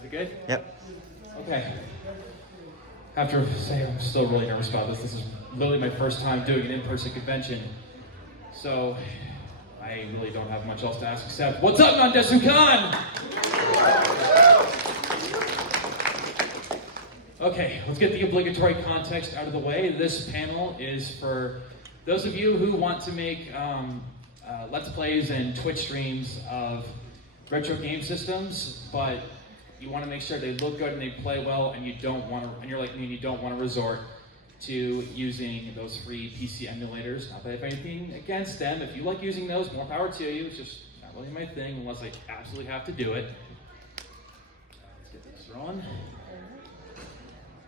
Is it good? Yep. Okay. I have to say I'm still really nervous about this. This is literally my first time doing an in-person convention. So I really don't have much else to ask except, what's up, Nan Desu Kan? Okay, let's get the obligatory context out of the way. This panel is for those of you who want to make Let's Plays and Twitch streams of retro game systems, but you want to make sure they look good and they play well, and you don't want to, and you're like me, and you don't want to resort to using those free PC emulators. Not that I have anything against them. If you like using those, more power to you. It's just not really my thing unless I absolutely have to do it. Let's get this rolling.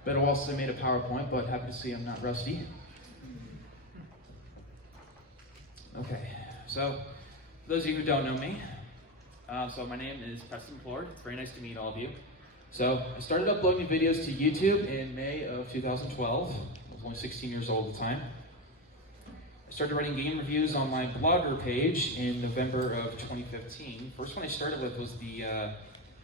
Better also made a PowerPoint, but happy to see I'm not rusty. Okay, so for those of you who don't know me, so my name is Preston Plourd. It's very nice to meet all of you. So I started uploading videos to YouTube in May of 2012. I was only 16 years old at the time. I started writing game reviews on my Blogger page in November of 2015. First one I started with was the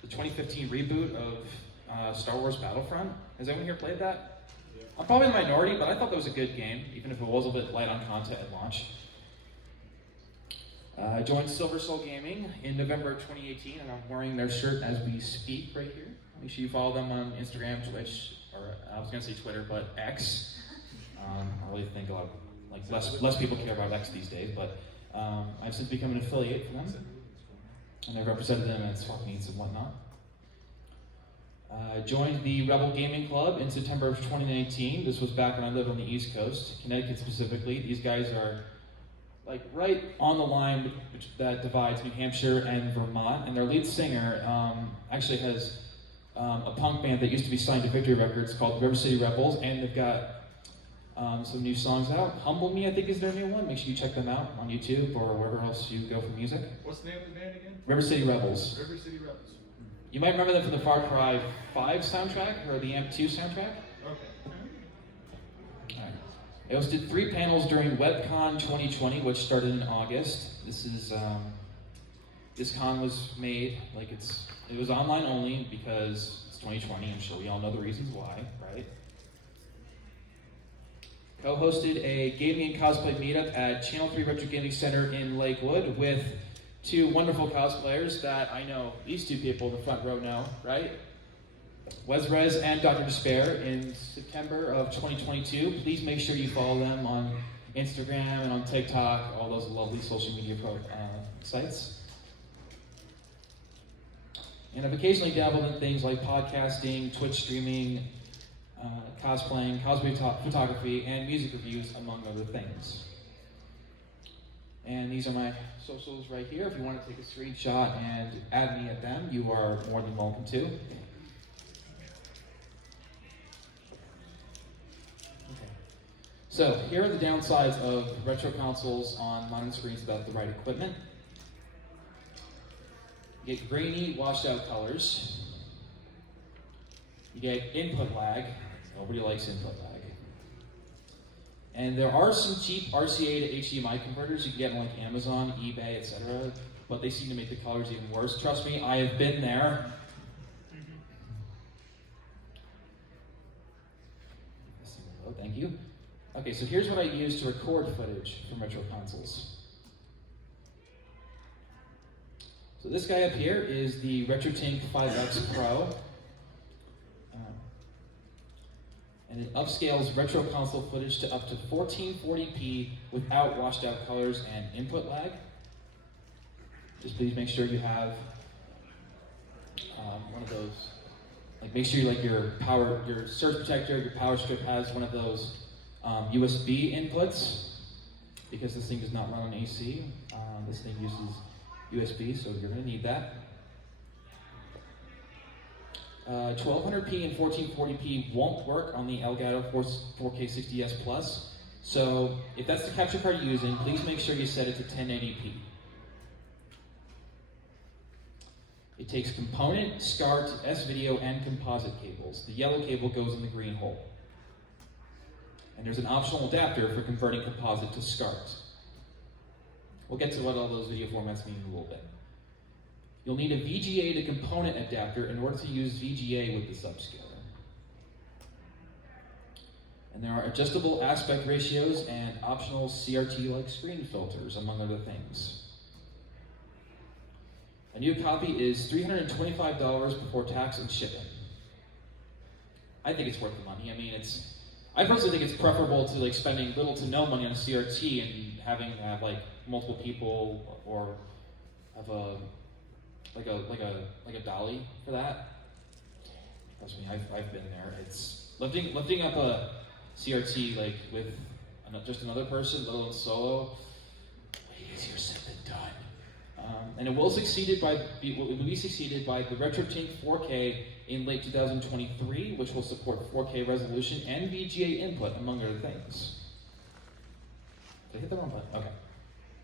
2015 reboot of Star Wars Battlefront. Has anyone here played that? Yeah. I'm probably the minority, but I thought that was a good game, even if it was a bit light on content at launch. I joined Silver Soul Gaming in November of 2018, and I'm wearing their shirt as we speak right here. Make sure you follow them on Instagram, Twitch, or I was going to say Twitter, but X. I really think a lot of, less people care about X these days, but I've since become an affiliate for them, and I've represented them at swap meets and whatnot. I joined the Rebel Gaming Club in September of 2019. This was back when I lived on the East Coast, Connecticut specifically. These guys are like right on the line that divides New Hampshire and Vermont, and their lead singer actually has a punk band that used to be signed to Victory Records called River City Rebels, and they've got some new songs out. Humble Me, I think, is their new one. Make sure you check them out on YouTube or wherever else you go for music. What's the name of the band again? River City Rebels. River City Rebels. You might remember them from the Far Cry 5 soundtrack or the Amp 2 soundtrack. Okay. Alright. I hosted 3 panels during WebCon 2020, which started in August. This con was made like it was online only because it's 2020. I'm sure we all know the reasons why, right? Co-hosted a gaming and cosplay meetup at Channel 3 Retro Gaming Center in Lakewood with 2 wonderful cosplayers that I know these 2 people in the front row know, right? Wesrez and Dr. Despair in September of 2022. Please make sure you follow them on Instagram and on TikTok, all those lovely social media sites. And I've occasionally dabbled in things like podcasting, Twitch streaming, cosplaying, cosplay photography, and music reviews, among other things. And these are my socials right here. If you want to take a screenshot and add me at them, you are more than welcome to. Okay. So here are the downsides of retro consoles on modern screens without the right equipment. You get grainy, washed out colors. You get input lag. Nobody likes input lag. And there are some cheap RCA to HDMI converters you can get on like Amazon, eBay, etc. But they seem to make the colors even worse. Trust me, I have been there. Thank you. Okay, so here's what I use to record footage from retro consoles. So this guy up here is the RetroTink 5X Pro. And it upscales retro console footage to up to 1440p without washed out colors and input lag. Just please make sure you have one of those. Like make sure your surge protector, your power strip has one of those USB inputs, because this thing does not run on AC. This thing uses USB, so you're going to need that. 1200p and 1440p won't work on the Elgato 4K 60S Plus. So if that's the capture card you're using, please make sure you set it to 1080p. It takes component, SCART, S-Video, and composite cables. The yellow cable goes in the green hole. And there's an optional adapter for converting composite to SCART. We'll get to what all those video formats mean in a little bit. You'll need a VGA to component adapter in order to use VGA with the subscaler. And there are adjustable aspect ratios and optional CRT-like screen filters, among other things. A new copy is $325 before tax and shipping. I think it's worth the money. I mean, I personally think it's preferable to like spending little to no money on a CRT and having to have like multiple people or have a dolly for that. Trust me, I've been there. It's lifting up a CRT like with just another person, let alone solo, way easier said than done. And it will be succeeded by the RetroTink 4K in late 2023, which will support 4K resolution and VGA input, among other things. Did I hit the wrong button? Okay.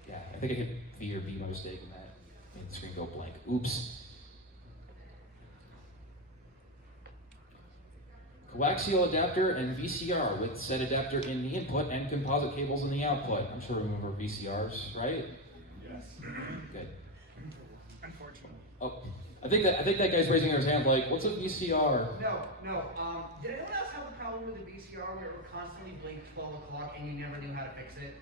Yeah, I think I hit V or B by mistake, and that made the screen go blank. Oops. Coaxial adapter and VCR with set adapter in the input and composite cables in the output. I'm sure you remember VCRs, right? Yes. Good. Unfortunately. Oh, I think that guy's raising his hand like, what's a VCR? No. Did anyone else have the problem with the VCR where it would constantly blink 12 o'clock and you never knew how to fix it?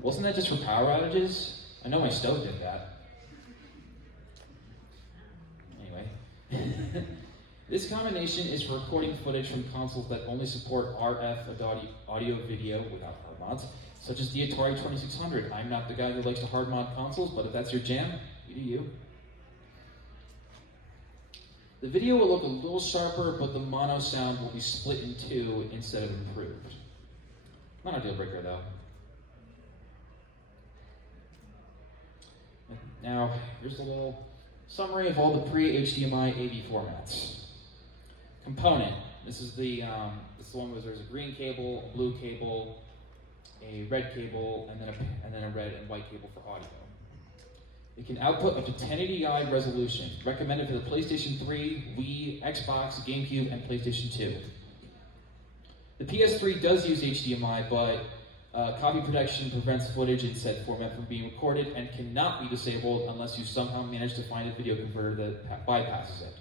Wasn't that just for power outages? I know my stove did that. Anyway. This combination is for recording footage from consoles that only support RF audio video without hard mods, such as the Atari 2600. I'm not the guy who likes to hard mod consoles, but if that's your jam, you do you. The video will look a little sharper, but the mono sound will be split in two instead of improved. Not a deal breaker though. Now, here's a little summary of all the pre-HDMI AV formats. Component. This is the one where there's a green cable, a blue cable, a red cable, and then a red and white cable for audio. It can output up to 1080i resolution, recommended for the PlayStation 3, Wii, Xbox, GameCube, and PlayStation 2. The PS3 does use HDMI, but copy protection prevents footage in said format from being recorded and cannot be disabled unless you somehow manage to find a video converter that bypasses it.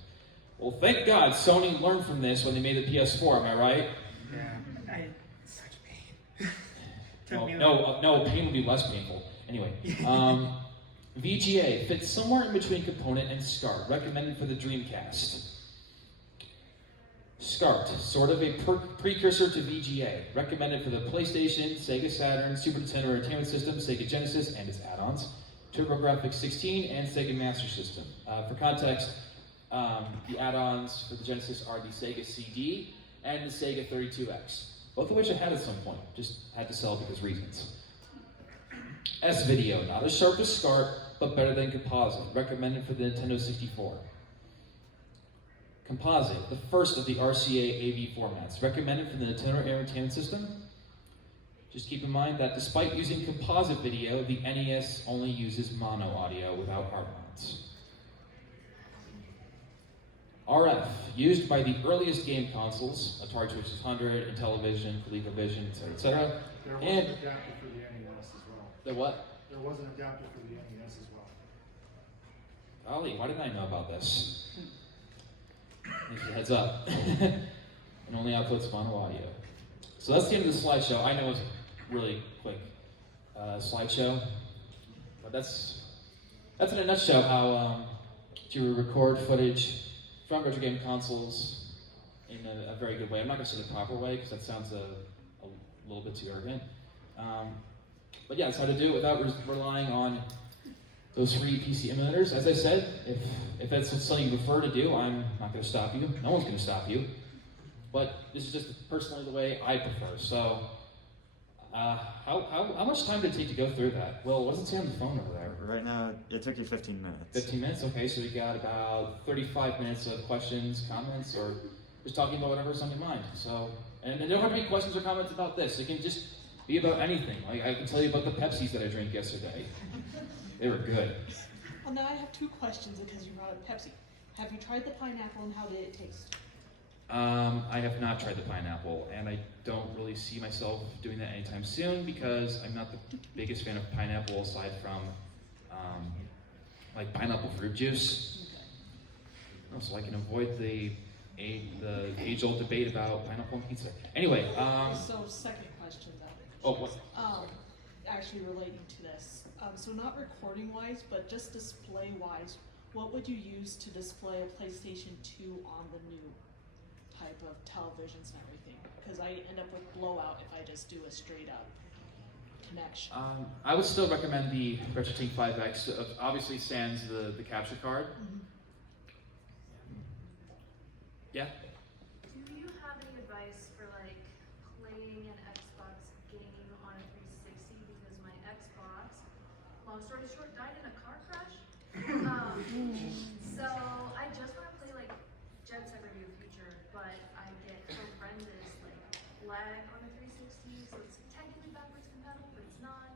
Well, thank God Sony learned from this when they made the PS4, am I right? Yeah. Such pain. No, pain would be less painful. Anyway, VGA fits somewhere in between component and SCART, recommended for the Dreamcast. SCART, sort of a precursor to VGA, recommended for the PlayStation, Sega Saturn, Super Nintendo Entertainment System, Sega Genesis and its add-ons, TurboGrafx 16, and Sega Master System. For context, the add-ons for the Genesis are the Sega CD and the Sega 32X, both of which I had at some point, just had to sell because reasons. S-Video, not as sharp as SCART, but better than Composite, recommended for the Nintendo 64. Composite, the first of the RCA AV formats, recommended for the Nintendo Entertainment System. Just keep in mind that despite using composite video, the NES only uses mono audio without hard mods. RF, used by the earliest game consoles, Atari 2600, Intellivision, ColecoVision, etc. There was an adapter for the NES as well. The what? There was an adapter for the NES as well. Golly, why didn't I know about this? Thanks for the heads up. And only outputs mono audio. So that's the end of the slideshow. I know it's a really quick slideshow, but that's in a nutshell how to record footage from retro game consoles in a very good way. I'm not going to say the proper way because that sounds a little bit too arrogant. But yeah, that's how to do it without relying on those free PC emulators. As I said, if that's something you prefer to do, I'm not going to stop you. No one's going to stop you. But this is just personally the way I prefer. So, how much time did it take to go through that? Well, it doesn't say on the phone over there. Right now, it took you 15 minutes. 15 minutes? Okay, so we got about 35 minutes of questions, comments, or just talking about whatever's on your mind. So, and there don't have to be questions or comments about this. It can just be about anything. Like I can tell you about the Pepsis that I drank yesterday. They were good. Well, now I have two questions because you brought up Pepsi. Have you tried the pineapple and how did it taste? I have not tried the pineapple, and I don't really see myself doing that anytime soon because I'm not the biggest fan of pineapple aside from like pineapple fruit juice. Okay. Oh, so I can avoid the age-old debate about pineapple and pizza. Anyway, So second question though. oh, what? Actually relating to this. So not recording wise, but just display wise, what would you use to display a PlayStation 2 on the new type of televisions and everything? Because I end up with blowout if I just do a straight up connection. I would still recommend the RetroTink 5X. Obviously, sans the capture card. Mm-hmm. Yeah. Do you have any advice for like playing an Xbox game on a 360? Because my Xbox, long story short, died in a car crash. So I just want to play like Jet Set Radio Future, but I get horrendous like lag on the 360, so it's technically backwards compatible, but it's not.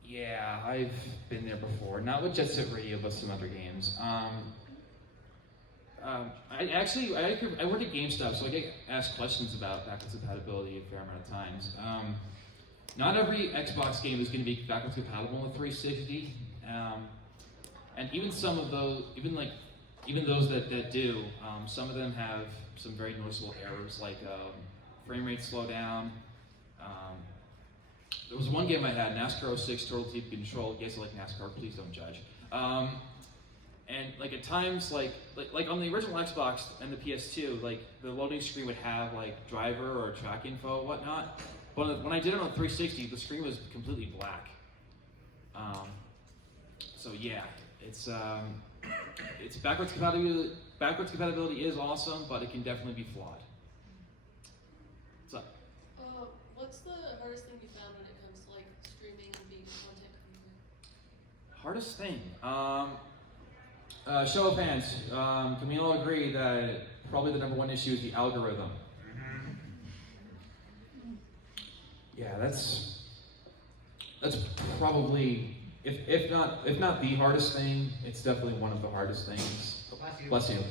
Yeah, I've been there before. Not with Jet Set Radio, but some other games. I work at GameStop, so I get asked questions about backwards compatibility a fair amount of times. Not every Xbox game is going to be backwards compatible with 360, and even some of those, even those that do, some of them have some very noticeable errors, like frame rate slowdown. There was one game I had, NASCAR 06 Total Team Control. You guys like NASCAR? Please don't judge. And like at times, like on the original Xbox and the PS2, like the loading screen would have like driver or track info and whatnot. But when I did it on 360, the screen was completely black. So yeah, it's backwards compatibility. Backwards compatibility is awesome, but it can definitely be flawed. What's up? What's the hardest thing you found when it comes to like streaming and being a content creator? Hardest thing. Show of hands. Can we all agree that probably the #1 issue is the algorithm? Yeah, that's probably if not the hardest thing, it's definitely one of the hardest things. Bless you. Bless you.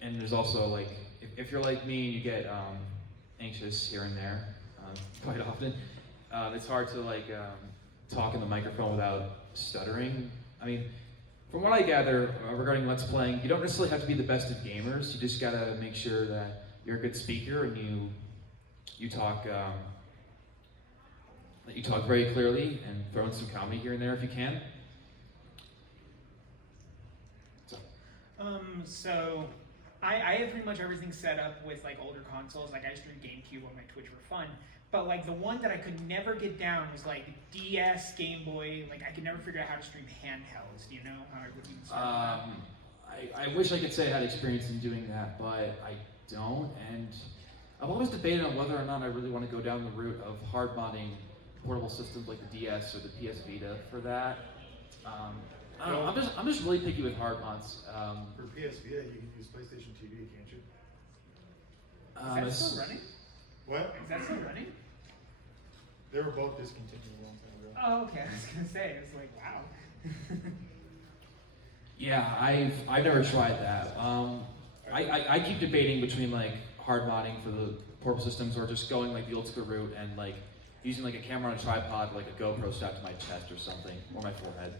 And there's also like if you're like me, you get anxious here and there quite often. It's hard to like talk in the microphone without stuttering. I mean, from what I gather regarding Let's Playing, you don't necessarily have to be the best of gamers. You just gotta make sure that you're a good speaker and you talk very clearly and throw in some comedy here and there if you can. So I have pretty much everything set up with like older consoles. Like I streamed GameCube on my Twitch for fun. But like the one that I could never get down was like DS, Game Boy. Like I could never figure out how to stream handhelds. Do you know how I would even start with that? I wish I could say I had experience in doing that, but I don't. And I've always debated on whether or not I really want to go down the route of hard modding portable systems like the DS or the PS Vita for that. I don't know. I'm just really picky with hard mods. For PS Vita, you can use PlayStation TV, can't you? Is that still running? What? Is that still running? They were both discontinued a long time ago. Oh, okay. I was gonna say. I was like, wow. Yeah, I've never tried that. I keep debating between like hard modding for the portable systems or just going like the old school route and like using like a camera on a tripod, like a GoPro strapped to my chest or something, or my forehead.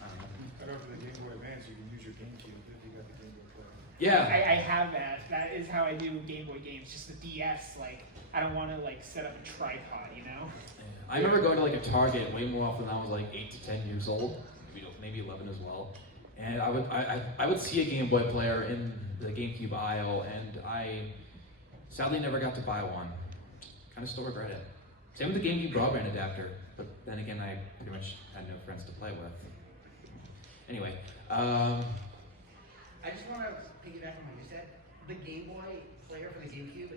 I know for the Game Boy Advance, you can use your GameCube if you got the Game Boy Color. Yeah. I have that. That is how I do Game Boy games. Just the DS. Like I don't want to like set up a tripod, you know. I remember going to like a Target way more often than I was like 8 to 10 years old, maybe 11 as well. And I would see a Game Boy player in the GameCube aisle, and I sadly never got to buy one. Kind of still regret it. Same with the GameCube broadband adapter, but then again, I pretty much had no friends to play with. Anyway, I just want to piggyback on what you said. The Game Boy player for the GameCube,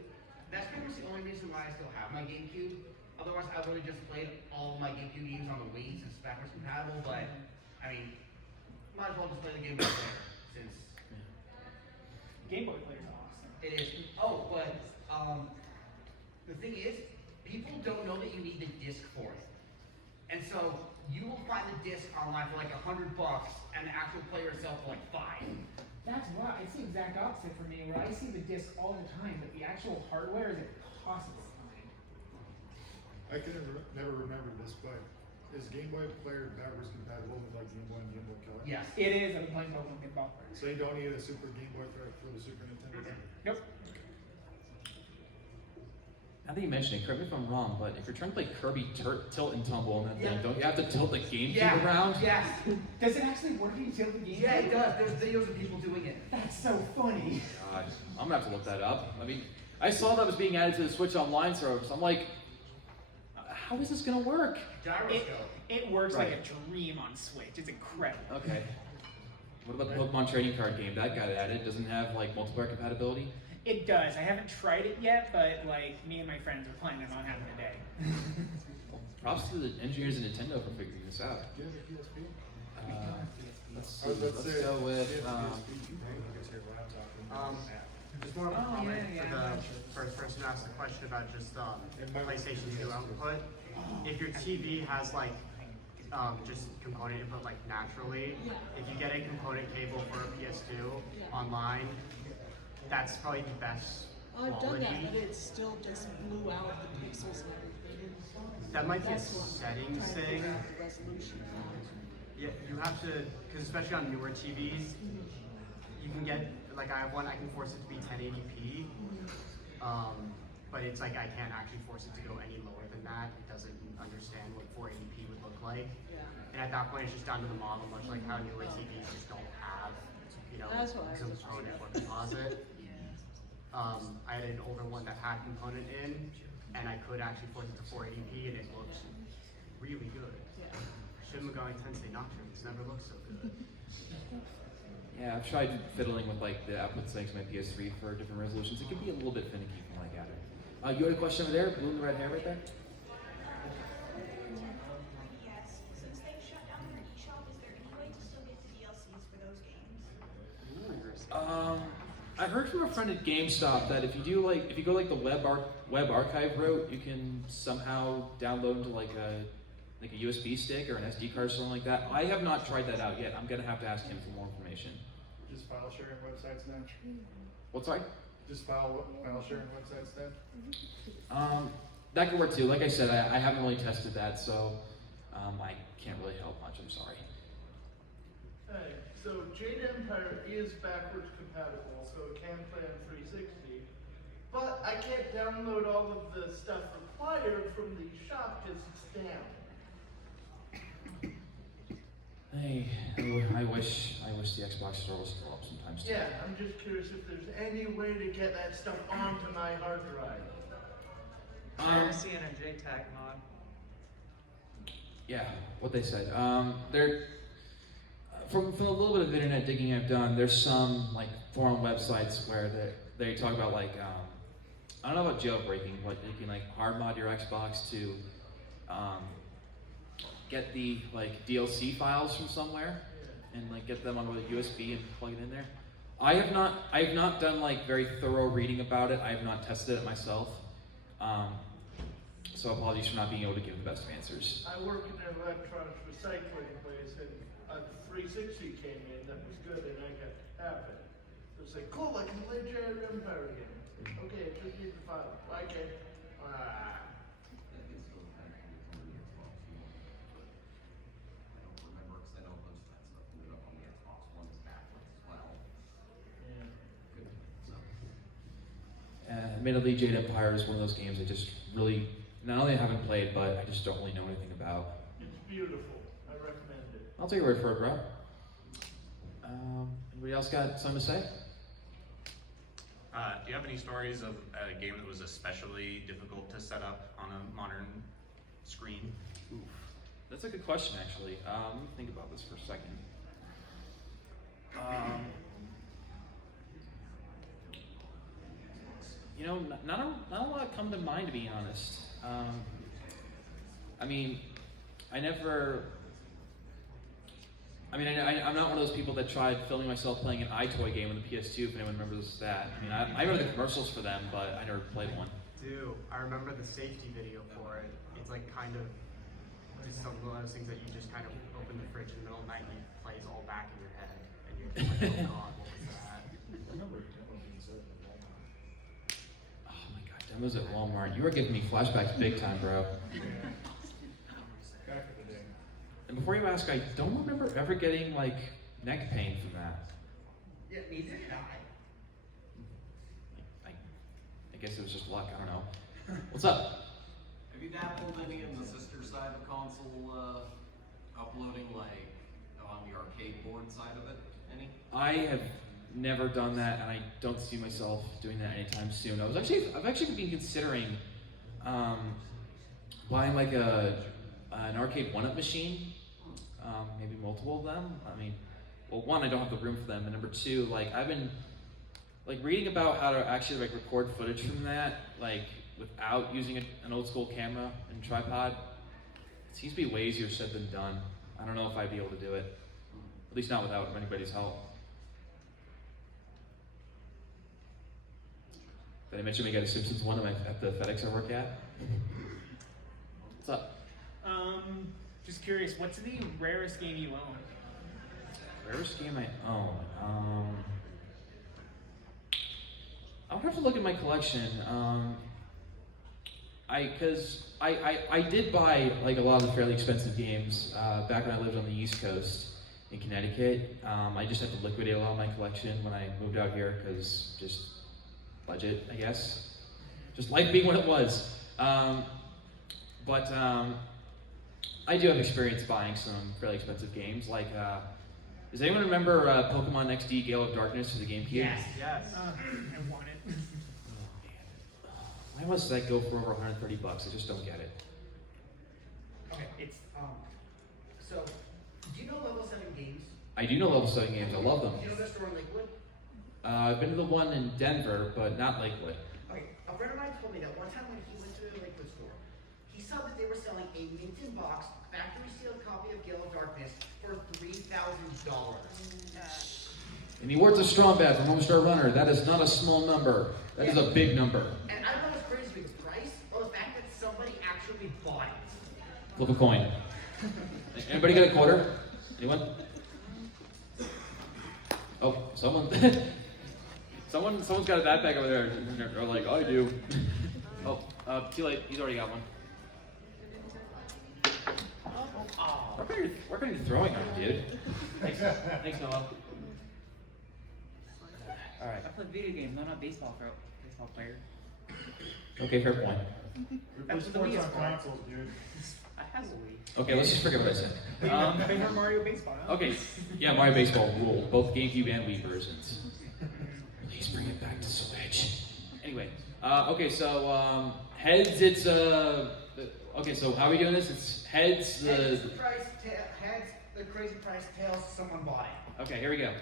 that's pretty much the only reason why I still have my GameCube. Otherwise, I would have just played all my GameCube games on the Wii since it's backwards compatible, but, I mean, might as well just play the Game Boy player since... Game Boy player's awesome. It is. Oh, but, the thing is, people don't know that you need the disc for it. And so, you will find the disc online for like $100 and the actual player itself for like $5. That's why it's the exact opposite for me, where I see the disc all the time, but the actual hardware is impossible to find. I can never remember this play. Is Game Boy Player backwards compatible with like Game Boy and Game Boy Color? Yes. It is. I've been playing Pokemon Pinball. So you don't need a Super Game Boy for the Super Nintendo? Nope. Now that you mention it, correct me if I'm wrong, but if you're trying to play Kirby Tilt and Tumble and that thing, don't you have to tilt the GameCube around? Yes. Does it actually work if you tilt the game? Yeah, it does. There's videos of people doing it. That's so funny. God, I'm gonna have to look that up. I mean, I saw that was being added to the Switch Online service. I'm like, how is this gonna work? Gyroscope. It works Right. like a dream on Switch. It's incredible. Okay. What about the Pokemon trading card game? That got added. Doesn't have like multiplayer compatibility? It does. I haven't tried it yet, but like me and my friends are playing it on having a day. Props to the engineers at Nintendo for figuring this out. Do you have a PSP? Let's see. I was about to Let's say, go do with. you have a PSP? I guess your laptop and Just more of a Oh, comment yeah, for yeah. the first person to ask the question about just And my- PlayStation 2 output. If your TV has like just component input like naturally, if you get a component cable for a PS2 online, that's probably the best I've done quality. that, but it still just blew out the pixels and everything. That might be a That's what I'm settings trying to thing. figure out the resolution. Yeah, you have to, because especially on newer TVs, you can get, like I have one, I can force it to be 1080p, but it's like I can't actually force it to go any lower than that. It doesn't understand what 480p would look like. Yeah. And at that point, it's just down to the model, much like how newer TVs just don't have, That's what I was component or composite. I had an older one that had component in, and I could actually force it to 480p, and it looks really good. Yeah. Shin Megami Tensei Nocturnes never looked so good. Yeah, I've tried fiddling with like the output settings of my PS3 for different resolutions. It can be a little bit finicky from what I gather. You had a question over there? Blue and the red hair right there? Yes. Since they shut down their eShop, is there any way to still get the DLCs for those games? I heard from a friend at GameStop that if you go like the web archive route, you can somehow download into like a USB stick or an SD card or something like that. I have not tried that out yet. I'm gonna have to ask him for more information. Just file sharing websites now? What's sorry? Just file sharing websites then? That could work too. Like I said, I haven't really tested that, so I can't really help much. I'm sorry. Hey, so Jade Empire is backwards compatible, so it can play on 360. But I can't download all of the stuff required from the shop because it's down. Hey, I wish the Xbox store was still up sometimes too. Yeah, I'm just curious if there's any way to get that stuff onto my hard drive. seeing a JTAG mod. Yeah, what they said. There, from a little bit of internet digging I've done, there's some like forum websites where they talk about like I don't know about jailbreaking, but you can like hard mod your Xbox to get the like DLC files from somewhere and like get them on a USB and plug it in there. I have not done like very thorough reading about it. I have not tested it myself. So apologies for not being able to give the best of answers. I work in an electronics recycling place, and a 360 came in that was good, and I got to have it. It was like, cool, I can play Jade Empire again. Okay, just need the file. Okay. Admittedly, Jade Empire is one of those games I just really, not only haven't played, but I just don't really know anything about. It's beautiful. I recommend it. I'll take your word for it, bro. Anybody else got something to say? Do you have any stories of a game that was especially difficult to set up on a modern screen? Oof. That's a good question, actually. Let me think about this for a second. You know, not a lot come to mind, to be honest. I mean, I'm not one of those people that tried filming myself playing an iToy game on the PS2, if anyone remembers that. I mean, I remember the commercials for them, but I never played one. Dude, I remember the safety video for it. It's like kind of just some of those things that you just kind of open the fridge in the middle of the night and it plays all back in your head. And you're just like, oh god, what was that? I remember a demo being served at Walmart. Oh my god, demos at Walmart. You are giving me flashbacks big time, bro. Back in the day. And before you ask, I don't remember ever getting like neck pain from that. Yeah, neither did I guess it was just luck, I don't know. What's up? Have you dabbled any in the sister side of console uploading, like on the arcade board side of it? Any? I have never done that, and I don't see myself doing that anytime soon. I've actually been considering buying like an arcade one-up machine, maybe multiple of them. I mean, well, one, I don't have the room for them, and number two, like I've been like reading about how to actually like record footage from that, like without using an old school camera and tripod. It seems to be way easier said than done. I don't know if I'd be able to do it, at least not without anybody's help. Did I mention we got a Simpsons one at the FedEx I work at? What's up? Just curious, what's the rarest game you own? Rarest game I own? I would have to look at my collection. Cause I did buy like a lot of the fairly expensive games back when I lived on the East Coast in Connecticut. I just had to liquidate a lot of my collection when I moved out here because just budget, I guess. Just life being what it was. But I do have experience buying some fairly expensive games. Like, does anyone remember Pokemon XD Gale of Darkness for the GameCube? Yes. I want it. Why must that go for over 130 bucks? I just don't get it. Okay, it's So, do you know level 7 games? I do know level 7 games. I love them. Do you know the store in Lakewood? I've been to the one in Denver, but not Lakewood. Okay, a friend of mine told me that one time when he went to the Lakewood store, he saw that they were selling a mint in box, factory sealed copy of Gale of Darkness for $3,000. In the words of Strombat from Homestar Runner, that is not a small number. That is a big number. And I thought it was crazy with the price, or the fact that somebody actually bought it. Flip a coin. Anybody got a quarter? Anyone? Oh, someone's got a backpack over there. They're like, I do. Oh, too late. He's already got one. What are you throwing on, dude? Thanks, Noah. All right. I play video games. I'm not a baseball player. Okay, fair point. We play sports on consoles, dude. I have a Wii. Okay, let's just forget what I said. Favorite Mario Baseball. Huh? Okay, yeah, Mario Baseball rule, both GameCube and Wii versions. Please bring it back to Switch. Anyway, okay, so heads, it's okay, so how are we doing this? It's heads, Heads, the price, heads, the crazy price, tails, someone bought it. Okay, here we go.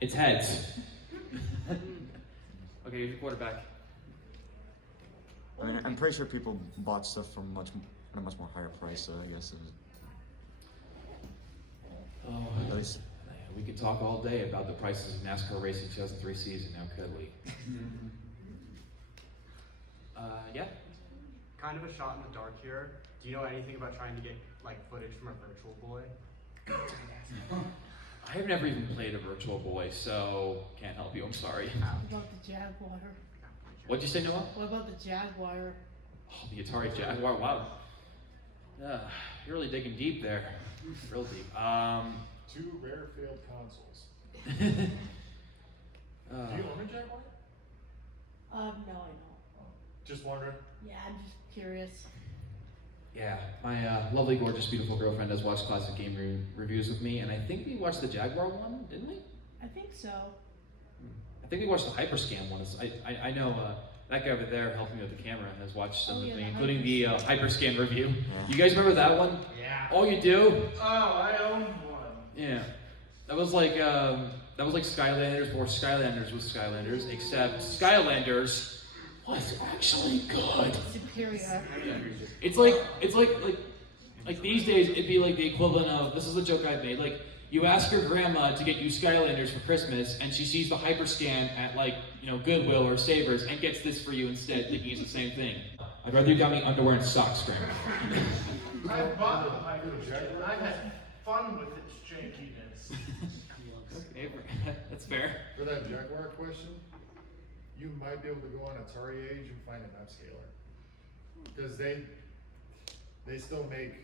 It's heads. Okay, here's your quarterback. I mean, I'm pretty sure people bought stuff from at a much more higher price, so I guess it was, at least. We could talk all day about the prices of NASCAR Racing 2003 season, now could we? Yeah? Kind of a shot in the dark here. Do you know anything about trying to get like footage from a Virtual Boy? I've never even played a Virtual Boy, so can't help you, I'm sorry. What about the Jaguar? What'd you say, Noah? What about the Jaguar? Oh, the Atari Jaguar, wow. You're really digging deep there. Real deep. 2 rare failed consoles. Do you own a Jaguar? No, I don't. Just wondering. Yeah, I'm just curious. Yeah, my lovely, gorgeous, beautiful girlfriend does watch classic game reviews with me, and I think we watched the Jaguar one, didn't we? I think so. I think we watched the Hyperscan one. I know that guy over there helping me with the camera has watched some of them, including the Hyperscan review. Yeah. You guys remember that one? Yeah. Oh, you do? Oh, I own one. Yeah. That was like Skylanders before Skylanders was Skylanders, except Skylanders was actually good. Superior. It's like these days it'd be like the equivalent of, this is a joke I've made, like you ask your grandma to get you Skylanders for Christmas and she sees the Hyperscan at like, Goodwill or Savers and gets this for you instead, thinking it's the same thing. I'd rather you got me underwear and socks, grandma. I've bought the Hyperscan and I've had fun with its jankiness. Okay, that's fair. For that Jaguar question, you might be able to go on Atari Age and find an upscaler. Because they still make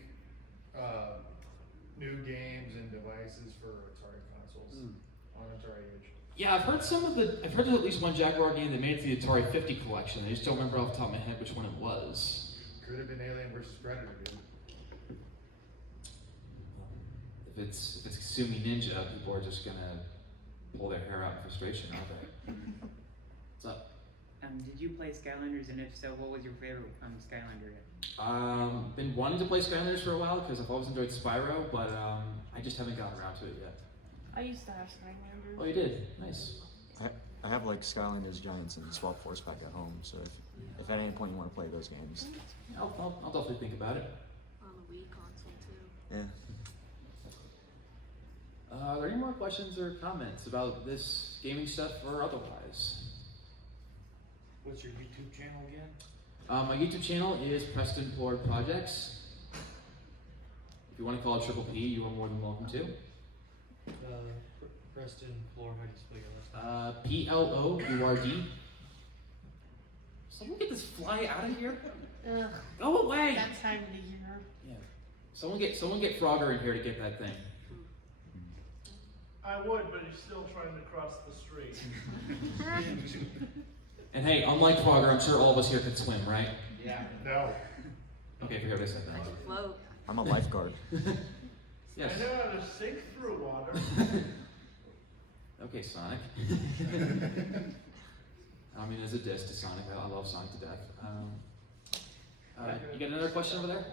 new games and devices for Atari consoles on Atari Age. Yeah, I've heard there's at least one Jaguar game that made it to the Atari 50 collection. I just don't remember off the top of my head which one it was. Could have been Alien vs. Predator, dude. If it's Kasumi Ninja, people are just gonna pull their hair out in frustration, aren't they? What's up? Did you play Skylanders, and if so, what was your favorite Skylander? Been wanting to play Skylanders for a while because I've always enjoyed Spyro, but I just haven't gotten around to it yet. I used to have Skylanders. Oh, you did? Nice. I have like Skylanders, Giants, and Swap Force back at home. So if at any point you want to play those games, I'll definitely think about it. On the Wii console too. yeah. Are there any more questions or comments about this gaming stuff or otherwise? What's your YouTube channel again? My YouTube channel is PrestonPlourdProjects. If you want to call it Triple P, you are more than welcome to. Preston Plourd, how do you spell your last name? Plourd. Someone get this fly out of here. Ugh. Go away. That time of the year. Yeah. Someone get Frogger in here to get that thing. I would, but he's still trying to cross the street. And hey, unlike Frogger, I'm sure all of us here can swim, right? Yeah. No. Okay, forget what I said then. Float. I'm a lifeguard. Yes. I know how to sink through water. Okay, Sonic. I mean, as a diss to Sonic, I love Sonic to death. You got another question over there?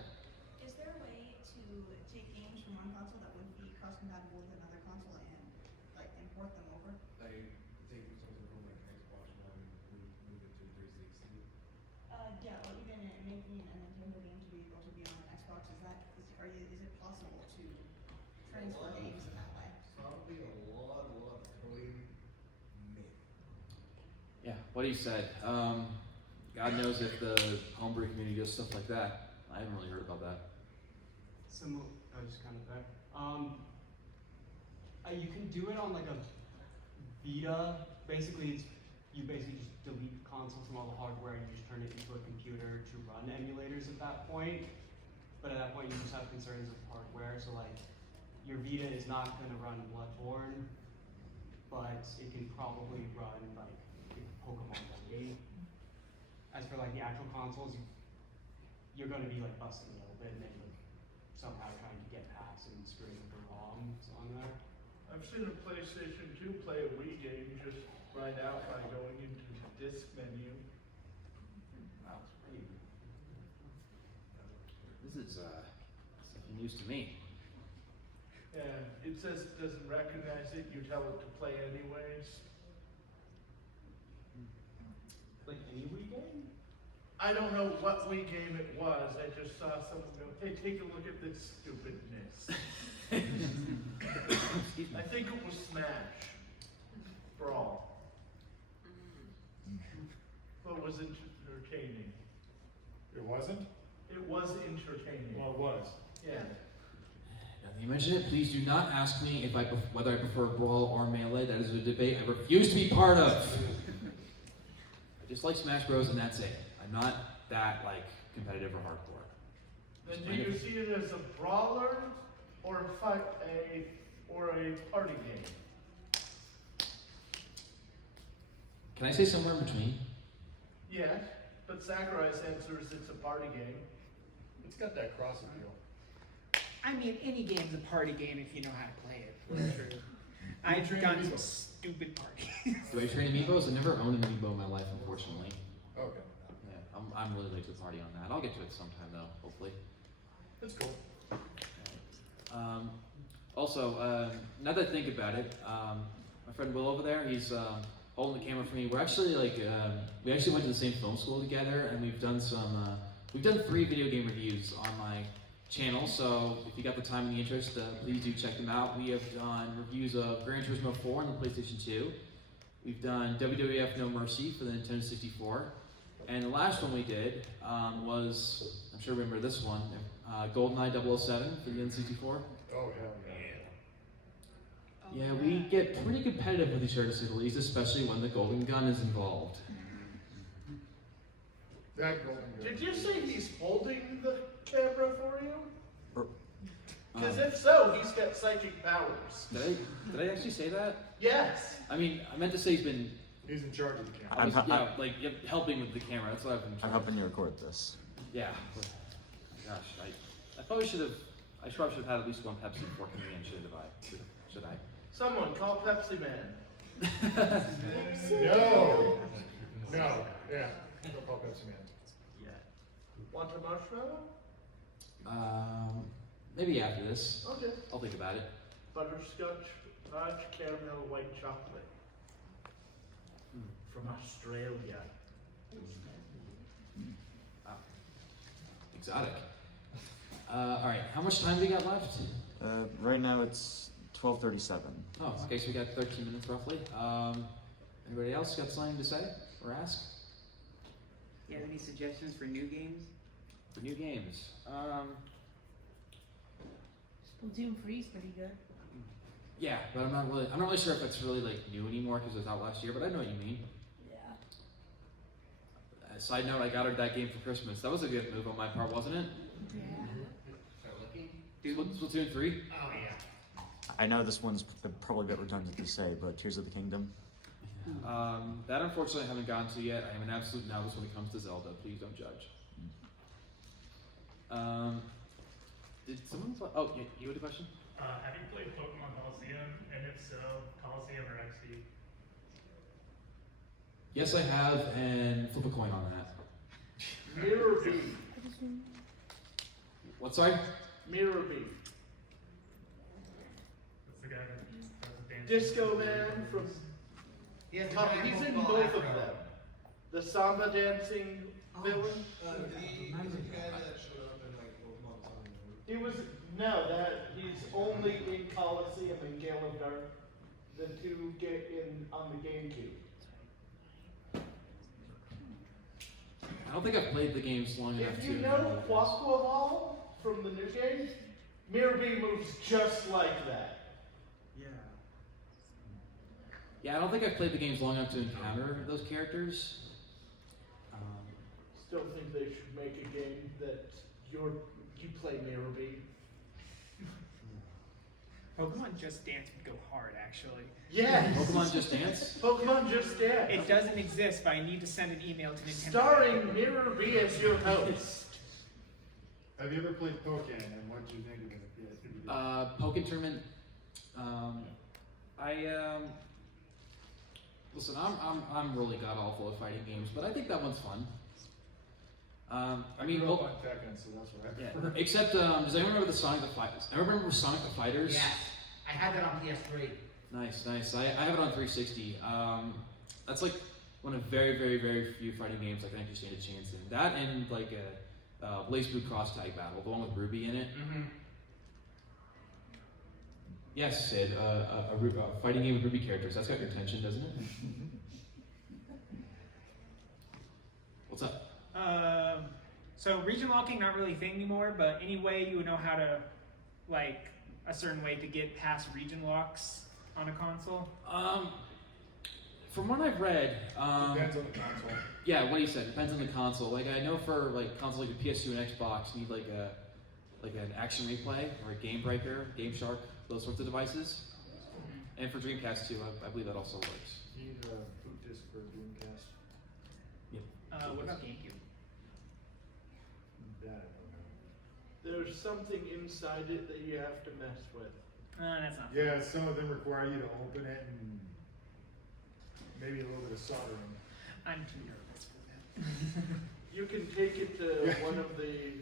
Is there a way to take games from one console that wouldn't be cross-compatible with another console and like import them over? Like, take something from like Xbox One, move it to 360. Yeah, or even making a Nintendo game to be able to be on an Xbox. Is it possible to transfer games in that way? Probably a lot of coding, maybe. Yeah, what he said. God knows if the homebrew community does stuff like that. I haven't really heard about that. Similar, just kind of there. You can do it on like a Vita. Basically, you basically just delete the console from all the hardware and you just turn it into a computer to run emulators at that point. But at that point, you just have concerns of hardware. So like, your Vita is not going to run Bloodborne, but it can probably run like Pokemon Go. As for like the actual consoles, you're going to be like busting a little bit and then like somehow trying to get past and screwing with the ROMs on there. I've seen a PlayStation 2 play a Wii game just right out by going into the disc menu. Wow, it's pretty. This is something news to me. Yeah, it says it doesn't recognize it, you tell it to play anyways. Like any Wii game? I don't know what Wii game it was, I just saw someone go, hey, take a look at this stupidness. I think it was Smash. Brawl. But it was entertaining. It wasn't? It was entertaining. Well, it was. Yeah. Now that you mention it, please do not ask me whether I prefer Brawl or Melee. That is a debate I refuse to be part of. I just like Smash Bros. And that's it. I'm not that like competitive or hardcore. Then do you see it as a brawler or a party game? Can I say somewhere in between? Yes, but Sakurai's answer is it's a party game. It's got that cross appeal. I mean, any game's a party game if you know how to play it. For sure. I've done some stupid parties. Do I train amiibos? I never owned an amiibo in my life, unfortunately. Okay. Yeah, I'm really late to the party on that. I'll get to it sometime though, hopefully. That's cool. Also, now that I think about it, my friend Will over there, he's holding the camera for me. We're actually like, we actually went to the same film school together, and we've done 3 video game reviews on my channel. So if you got the time and the interest, please do check them out. We have done reviews of Gran Turismo 4 on the PlayStation 2. We've done WWF No Mercy for the Nintendo 64. And the last one we did was, I'm sure you remember this one, GoldenEye 007 for the N64. Oh, yeah. Yeah, we get pretty competitive with each other, to say the least, especially when the golden gun is involved. That golden gun. Did you say he's holding the camera for you? Or, Because if so, he's got psychic powers. Did I actually say that? Yes. I mean, I meant to say He's in charge of the camera. I was, like helping with the camera. That's what I've been I'm trying. helping you record this. Yeah. Gosh, I probably should have. I probably should have had at least one Pepsi before coming in. Should I? Someone call Pepsi Man. No. No. Yeah. Don't call Pepsi Man. Yeah. Want a marshmallow? Maybe after this. Okay. I'll think about it. Butterscotch, fudge, caramel, white chocolate. From Australia. Exotic. All right. How much time do we got left? Right now it's 12:37. Oh, okay. So we got 13 minutes roughly. Anybody else got something to say or ask? You have any suggestions for new games? For new games. Splatoon 3 is pretty good. Yeah, but I'm not really sure if it's really like new anymore because it was out last year. But I know what you mean. Yeah. Side note: I got her that game for Christmas. That was a good move on my part, wasn't it? Yeah. Splatoon 3. Oh yeah. I know this one's probably a bit redundant to say, but Tears of the Kingdom. That unfortunately I haven't gotten to yet. I am an absolute novice when it comes to Zelda. Please don't judge. Did someone? Oh, you had a question? Have you played Pokemon Coliseum? And if so, Coliseum or XD? Yes, I have, and flip a coin on that. Mirror B. What, sorry? Mirror B. That's the guy that does the dance. Disco Man from. He has the Tom, giant he's in football both of afro. them. The samba dancing villain. He's the guy that showed up in like Pokemon Sun. He was he's only in Coliseum and Gale of Dark, the two get in on the GameCube. I don't think I've played the games long enough If to. you know Quaquaval from the new game, Mirror B moves just like that. Yeah. Yeah, I don't think I've played the games long enough to encounter those characters. Still think they should make a game that you play Mirror B. Pokemon Just Dance would go hard, actually. Yes. Pokemon Just Dance? Pokemon Just Dance. It doesn't exist, but I need to send an email to Nintendo. Starring Mirror B as your host. Have you ever played Pokken, and what did you think of it? Pokken Tournament. Listen, I'm really god awful at fighting games, but I think that one's fun. I mean, grew up on Tekken, so that's what I prefer. yeah. Except, does anyone remember the Sonic the Fighters? I remember Sonic the Fighters. Yes. I had that on PS3. Nice. I have it on 360. That's like one of very, very, very few fighting games I can actually stand a chance in. That and like a Blaze Blue Cross Tag Battle, the one with Ruby in it. Mm-hmm. Yes, Sid. A fighting game with Ruby characters. That's got your attention, doesn't it? What's up? So region locking, not really a thing anymore, but any way you would know how to, like, a certain way to get past region locks on a console? From what I've read, Depends on the console. yeah, what he said depends on the console. Like I know for like consoles like the PS2 and Xbox, you need like an action replay or a Game Breaker, Game Shark, those sorts of devices. And for Dreamcast too, I believe that also works. You need a boot disc for Dreamcast. What about GameCube? That I don't know. There's something inside it that you have to mess with. That's not. Yeah, some of them require you to open it and maybe a little bit of soldering. I'm too nervous for that. You can take it to one of the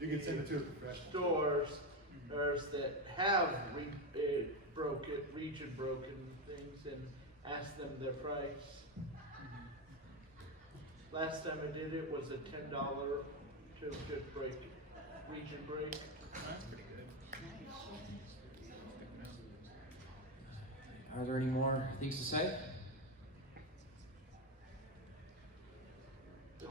You can send it to a professional. stores that have region broken things and ask them their price. Last time I did it was a $10 to just break region break. That's pretty good. Are there any more things to say?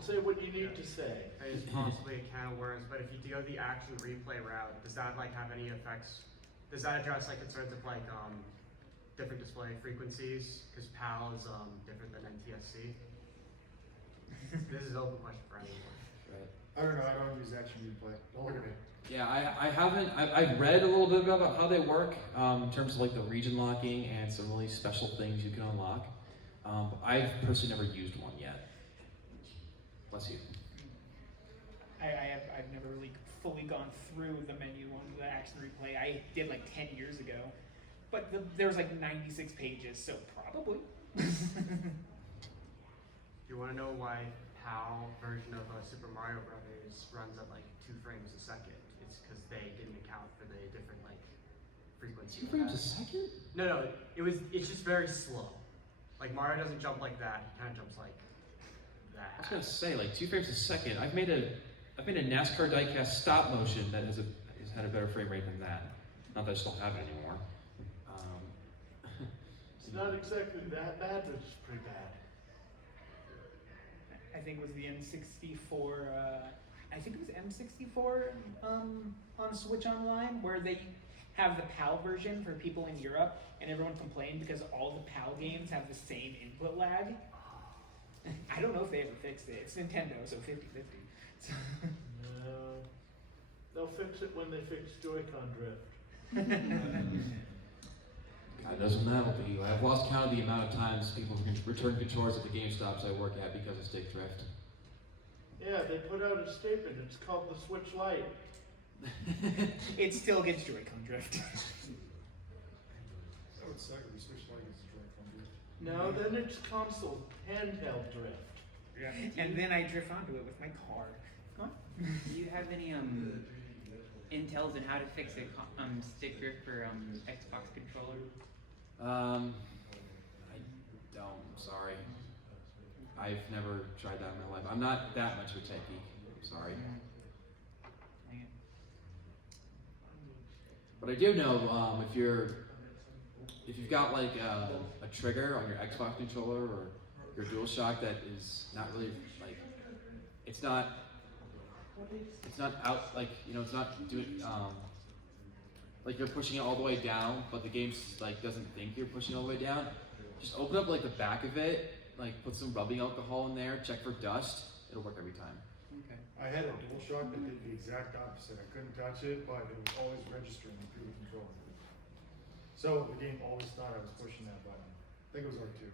Say what you need to say. It's possibly a can of worms, but if you go the action replay route, does that like have any effects? Does that address like concerns of like different display frequencies? Because PAL is different than NTSC. This is an open question for anyone. Right. I don't know, I don't use action replay. Don't look at me. Yeah, I haven't. I've read a little bit about how they work in terms of like the region locking and some really special things you can unlock. But I've personally never used one yet. Bless you. I've never really fully gone through the menu on the action replay. I did like 10 years ago, but there was like 96 pages, so probably. You want to know why PAL version of Super Mario Brothers runs at like 2 frames a second? It's because they didn't account for the different like frequencies. 2 frames a second? No, it's just very slow. Like Mario doesn't jump like that. He kind of jumps like that. I was gonna say like 2 frames a second. I've made a NASCAR diecast stop motion that has had a better frame rate than that. Not that I still have it anymore. It's not exactly that bad, but it's pretty bad. I think it was the N64. I think it was M64 on Switch Online, where they have the PAL version for people in Europe, and everyone complained because all the PAL games have the same input lag. I don't know if they ever fixed it. It's Nintendo, so 50-50. No. They'll fix it when they fix Joy-Con drift. God knows when that'll be. I've lost count of the amount of times people return controllers at the GameStops I work at because of stick drift. Yeah, they put out a statement. It's called the Switch Lite. It still gets Joy-Con drift. That would suck if the Switch Lite gets Joy-Con drift. No, then it's console handheld drift. Yeah. And then I drift onto it with my car. Huh? Do you have any intels on how to fix a stick drift for Xbox controller? I don't. I'm sorry. I've never tried that in my life. I'm not that much of a techie. I'm sorry. But I do know if you've got like a trigger on your Xbox controller or your DualShock that is not really like it's not out like it's not doing like you're pushing it all the way down, but the game like doesn't think you're pushing it all the way down. Just open up like the back of it, like put some rubbing alcohol in there, check for dust. It'll work every time. Okay. I had a DualShock that did the exact opposite. I couldn't touch it, but it was always registering through the controller. So the game always thought I was pushing that button. I think it was R2.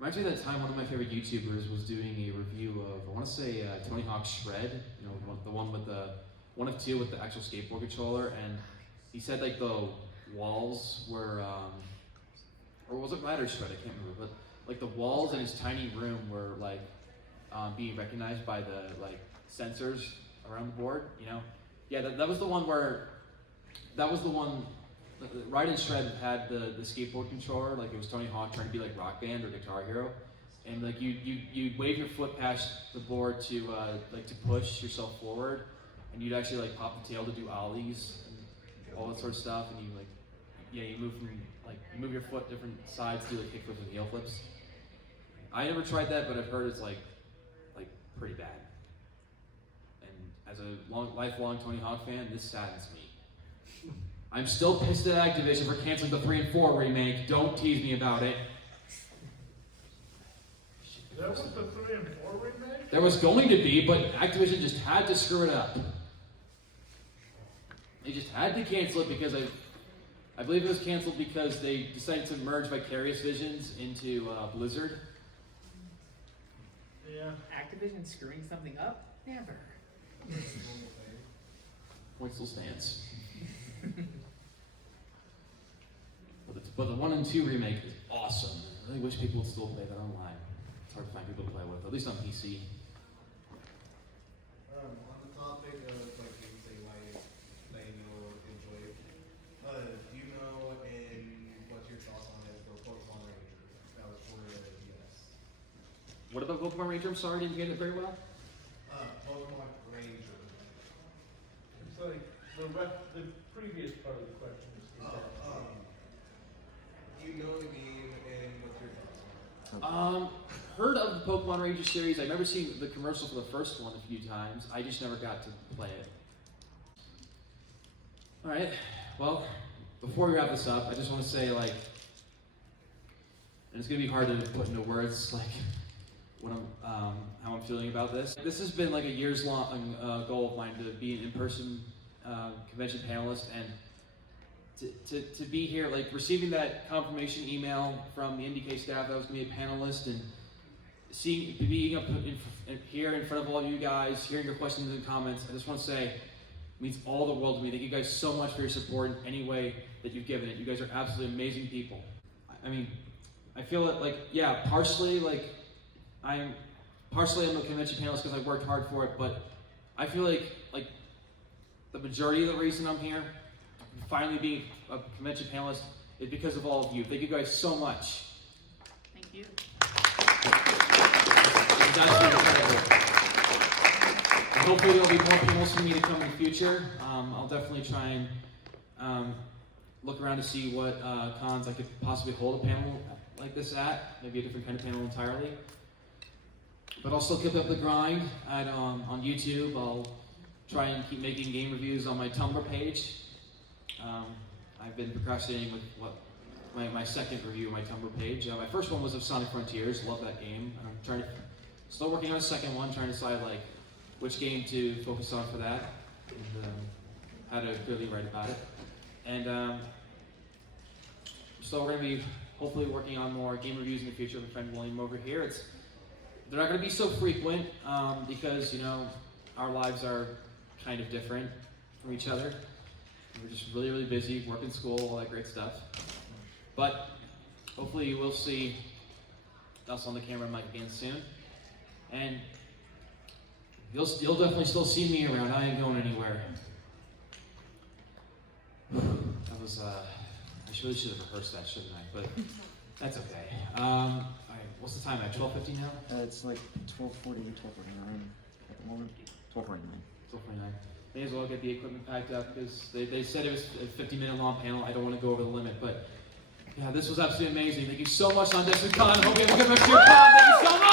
Reminds me of that time one of my favorite YouTubers was doing a review of, I want to say Tony Hawk's Shred, the one with the one of 2 with the actual skateboard controller, and he said like the walls were, or was it Ladder Shred? I can't remember, but like the walls in his tiny room were like being recognized by the like sensors around the board. Yeah, that was the one where, Raiden Shred had the skateboard controller, like it was Tony Hawk trying to be like Rock Band or Guitar Hero, and like you'd wave your foot past the board to to push yourself forward, and you'd actually like pop the tail to do ollies and all that sort of stuff, and you move your foot different sides to do like kickflips and heel flips. I never tried that, but I've heard it's like pretty bad. And as a lifelong Tony Hawk fan, this saddens me. I'm still pissed at Activision for canceling the 3 and 4 remake. Don't tease me about it. That was the 3 and 4 remake? There was going to be, but Activision just had to screw it up. They just had to cancel it because I believe it was canceled because they decided to merge Vicarious Visions into Blizzard. Yeah. Activision screwing something up? Never. Point still stands. But the 1 and 2 remake is awesome. I really wish people would still play that online. It's hard to find people to play with, at least on PC. On the topic of like games that you like, that you enjoy, do you know what's your thoughts on it for Pokemon Ranger? That was for the DS. What about Pokemon Ranger? I'm sorry, I didn't get it very well. Pokemon Ranger. It's like the previous part of the question is do you know the game and what's your thoughts on it? Heard of the Pokemon Ranger series. I remember seeing the commercial for the first one a few times. I just never got to play it. Alright, well, before we wrap this up, I just want to say, and it's going to be hard to put into words, what how I'm feeling about this. This has been like a years long goal of mine to be an in-person convention panelist, and to be here, like receiving that confirmation email from the NDK staff that I was going to be a panelist, and being up here in front of all of you guys, hearing your questions and comments. I just want to say it means all the world to me. Thank you guys so much for your support in any way that you've given it. You guys are absolutely amazing people. I mean, I feel that, like, yeah, partially I'm a convention panelist because I worked hard for it, but I feel like the majority of the reason I'm here, finally being a convention panelist, is because of all of you. Thank you guys so much. Thank you. It's absolutely incredible. And hopefully there'll be more panels for me to come in the future. I'll definitely try and look around to see what cons I could possibly hold a panel like this at. Maybe a different kind of panel entirely. But I'll still keep up the grind on YouTube. I'll try and keep making game reviews on my Tumblr page. I've been procrastinating with my second review on my Tumblr page. My first one was of Sonic Frontiers. Love that game. I'm still working on a second one, trying to decide which game to focus on for that, and how to really write about it. And so we're going to be hopefully working on more game reviews in the future with my friend William over here. They're not going to be so frequent because, our lives are kind of different from each other. We're just really, really busy, working school, all that great stuff. But hopefully you will see us on the camera and mic again soon. And you'll definitely still see me around. I ain't going anywhere. That was, I really should have rehearsed that, shouldn't I? But that's okay. All right, what's the time at? 12:50 now? It's like 12:40, 12:49 at the moment. 12:49. 12:49. May as well get the equipment packed up because they said it was a 50-minute long panel. I don't want to go over the limit, but yeah, this was absolutely amazing. Thank you so much, Nan Desu Kan. Hope you have a good rest of your con. Thank you so much.